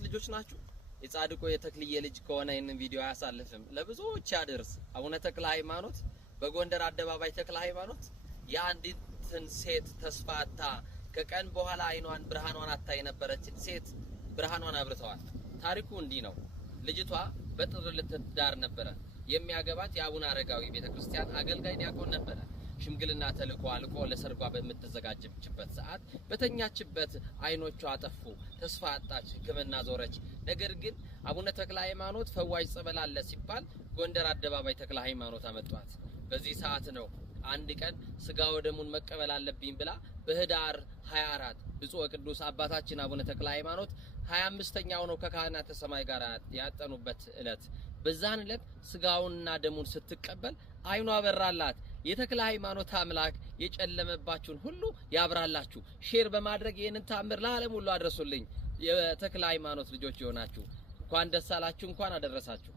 ልጆች ናችሁ። የጻድቁ የተክልዬ ልጅ ከሆነ ይሄንን ቪዲዮ ያሳልፍም ለብዙዎች ያደርስ። አቡነ ተክለ ሃይማኖት በጎንደር አደባባይ ተክለ ሃይማኖት የአንዲትን ሴት ተስፋታ ከቀን በኋላ አይኗን ብርሃኗን አታ የነበረችን ሴት ብርሃኗን አብርተዋል። ታሪኩ እንዲህ ነው። ልጅቷ በጥር ልትዳር ነበረ። የሚያገባት የአቡነ አረጋዊ ቤተክርስቲያን አገልጋይ ዲያቆን ነበረ። ሽምግልና ተልኮ አልቆ ለሰርጓ በምትዘጋጅበት ሰዓት በተኛችበት አይኖቿ አጠፉ። ተስፋ አጣች። ሕክምና ዞረች። ነገር ግን አቡነ ተክለ ሃይማኖት ፈዋሽ ጸበል አለ ሲባል ጎንደር አደባባይ ተክለ ሃይማኖት አመጧት። በዚህ ሰዓት ነው አንድ ቀን ስጋ ወደሙን መቀበል አለብኝ ብላ በህዳር 24 ብፁዕ ቅዱስ አባታችን አቡነ ተክለ ሃይማኖት 25ኛው ነው ከካህናተ ሰማይ ጋር ያጠኑበት ዕለት። በዛን ዕለት ስጋውንና ደሙን ስትቀበል አይኗ አበራላት። የተክለ ሃይማኖት አምላክ የጨለመባችሁን ሁሉ ያብራላችሁ። ሼር በማድረግ ይሄንን ታምር ለዓለም ሁሉ አድርሱልኝ። የተክለ ሃይማኖት ልጆች ይሆናችሁ እንኳን ደስ አላችሁ፣ እንኳን አደረሳችሁ።